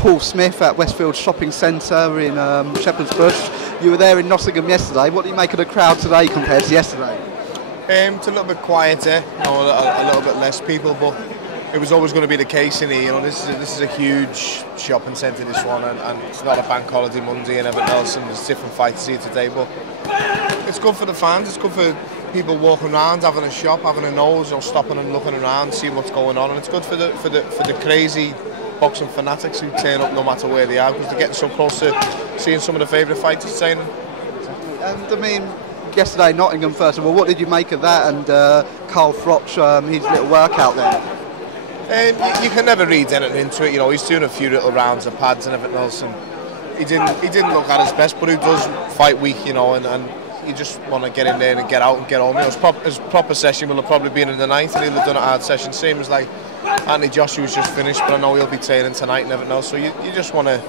Paul Smith at Westfield Shopping Centre in Shepherd's Bush. You were there in Nottingham yesterday. What do you make of the crowd today compared to yesterday? It's a little bit quieter, you know, a little bit less people, but it was always going to be the case in here. You know, this is a huge shopping centre, this one, and it's not a bank holiday Monday and everything else, and there's different fights here today. But it's good for the fans. It's good for people walking around, having a shop, having a nose, or stopping and looking around, seeing what's going on, and it's good for the crazy boxing fanatics who turn up no matter where they are, because they're getting so close to seeing some of the favourite fighters training. And I mean, yesterday Nottingham, first of all, what did you make of that? And Carl Froch, his little workout there. You can never read anything into it. You know, he's doing a few little rounds of pads and everything else, and he didn't look at his best, but he does fight weak, you know, and you just want to get in there and get out and get on. You know, his proper session will have probably been in the night, and he'll have done a hard session, same as like Anthony Joshua's just finished, but I know he'll be training tonight and everything else. So you just want to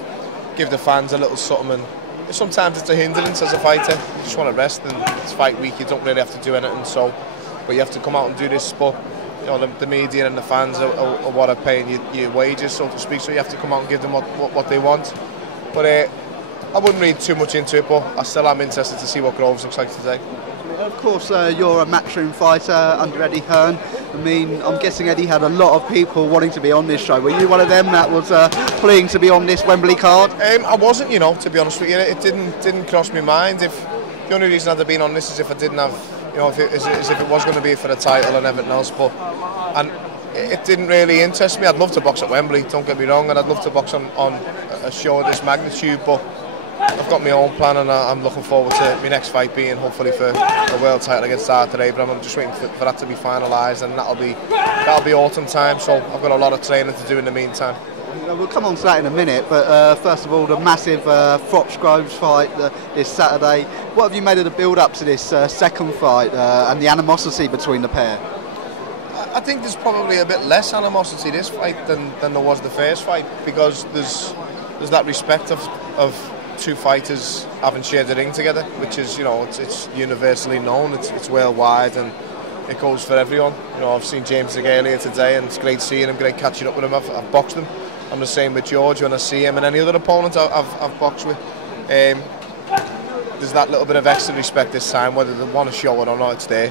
give the fans a little something, and sometimes it's a hindrance as a fighter. You just want to rest, and it's fight week. You don't really have to do anything, so but you have to come out and do this. But you know, the media and the fans are what are paying your wages, so to speak. So you have to come out and give them what they want. But I wouldn't read too much into it, but I still am interested to see what Groves looks like today. Of course, you're a matchroom fighter under Eddie Hearn. I mean, I'm guessing Eddie had a lot of people wanting to be on this show. Were you one of them that was pleading to be on this Wembley card? I wasn't, you know, to be honest with you. It didn't cross my mind. If the only reason I'd have been on this is if I didn't have, you know, if it was going to be for the title and everything else. But it didn't really interest me. I'd love to box at Wembley, don't get me wrong, and I'd love to box on a show of this magnitude, but I've got my own plan, and I'm looking forward to my next fight being hopefully for a world title against Arthur Abraham. I'm just waiting for that to be finalised, and that'll be autumn time, so I've got a lot of training to do in the meantime. We'll come on to that in a minute, but first of all, the massive Froch Groves fight this Saturday. What have you made of the build-up to this second fight and the animosity between the pair? I think there's probably a bit less animosity this fight than there was the first fight, because there's that respect of two fighters having shared the ring together, which is, you know, it's universally known, it's worldwide, and it goes for everyone. You know, I've seen James earlier today, and it's great seeing him, great catching up with him. I've boxed him. I'm the same with George when I see him, and any other opponent I've boxed with. There's that little bit of extra respect this time, whether they want to show it or not, it's there.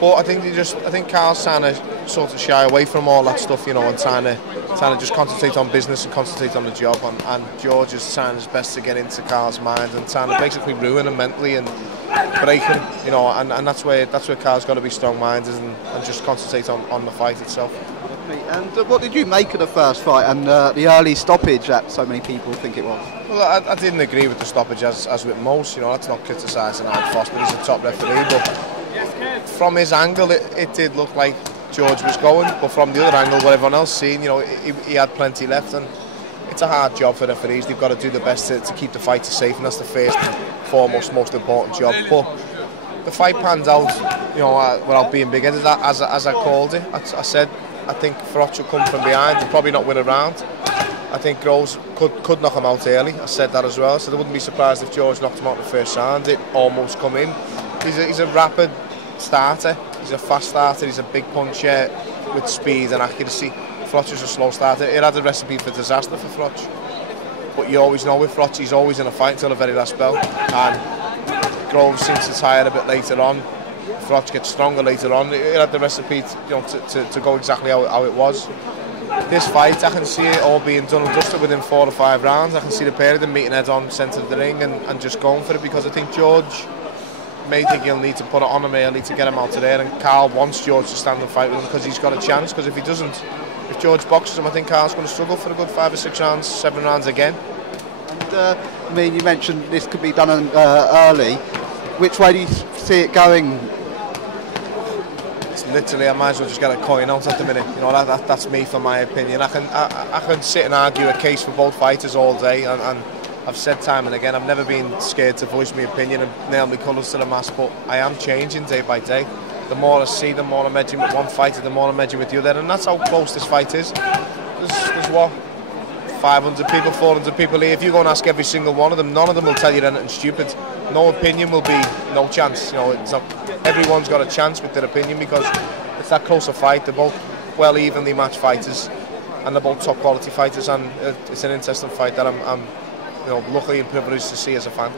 But I think Carl's trying to sort of shy away from all that stuff, you know, and trying to just concentrate on business and concentrate on the job. And George is trying his best to get into Carl's mind and trying to basically ruin him mentally and break him, you know. And that's where Carl's got to be strong-minded and just concentrate on the fight itself. And what did you make of the first fight and the early stoppage that so many people think it was? Well, I didn't agree with the stoppage as with most, you know. That's not criticising Alex Foster, he's a top referee, but from his angle it did look like George was going, but from the other angle, what everyone else seen, you know, he had plenty left, and it's a hard job for referees. They've got to do the best to keep the fighter safe, and that's the first and foremost, most important job. But the fight panned out, you know, without being big-headed, as I called it. I said I think Froch will come from behind and probably not win a round. I think Groves could knock him out early. I said that as well, so I wouldn't be surprised if George knocked him out the first round. It almost come in. He's a rapid starter, he's a fast starter, he's a big puncher with speed and accuracy. Froch is a slow starter. It had a recipe for disaster for Froch. But you always know with Froch, he's always in a fight until the very last bell. And Groves seems to tire a bit later on. Froch gets stronger later on. It had the recipe to go exactly how it was. This fight, I can see it all being done and dusted within 4 or 5 rounds. I can see the pair of them meeting head on centre of the ring and just going for it, because I think George may think he'll need to put it on him early to get him out of there, and Carl wants George to stand and fight with him because he's got a chance, because if he doesn't, if George boxes him, I think Carl's going to struggle for a good 5 or 6 rounds, 7 rounds again. And I mean, you mentioned this could be done early. Which way do you see it going? It's literally, I might as well just get a coin out at the minute. You know, that's me, for my opinion. I can sit and argue a case for both fighters all day, and I've said time and again, I've never been scared to voice my opinion and nail my colours to the mast, but I am changing day by day. The more I see, the more I'm edging with one fighter, the more I'm edging with the other, and that's how close this fight is. There's what, 500 people, 400 people here. If you go and ask every single one of them, none of them will tell you anything stupid. No opinion will be no chance. You know, it's not, everyone's got a chance with their opinion, because it's that close a fight. They're both well evenly matched fighters. and they're both top quality fighters, and it's an interesting fight that I'm lucky and privileged to see as a fan.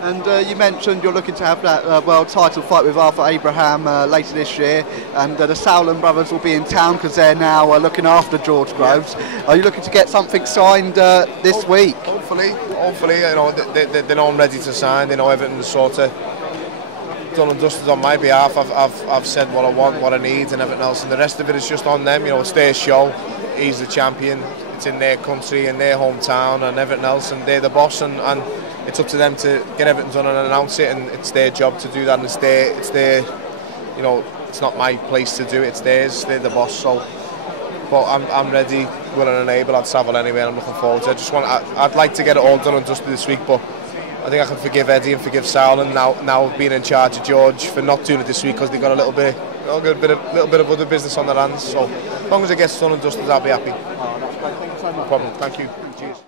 And you mentioned you're looking to have that world title fight with Arthur Abraham later this year, and the Sauerland brothers will be in town because they're now looking after George Groves. Are you looking to get something signed this week? Hopefully, they know I'm ready to sign. They know everything's sort of done and dusted on my behalf. I've said what I want, what I need, and everything else, and the rest of it is just on them. It's their show. He's the champion. It's in their country, in their hometown, and everything else, and they're the boss, and it's up to them to get everything done and announce it, and it's their job to do that, and it's their it's not my place to do it, it's theirs. They're the boss. So, but I'm ready, willing and able. I'd travel anywhere. I'm looking forward to it. I'd like to get it all done and dusted this week, but I think I can forgive Eddie and forgive Sauerland now being in charge of George for not doing it this week because they got a little bit of other business on their hands. So as long as it gets done and dusted, I'll be happy. Oh, that's great. Thank you so much. No problem. Thank you. Cheers.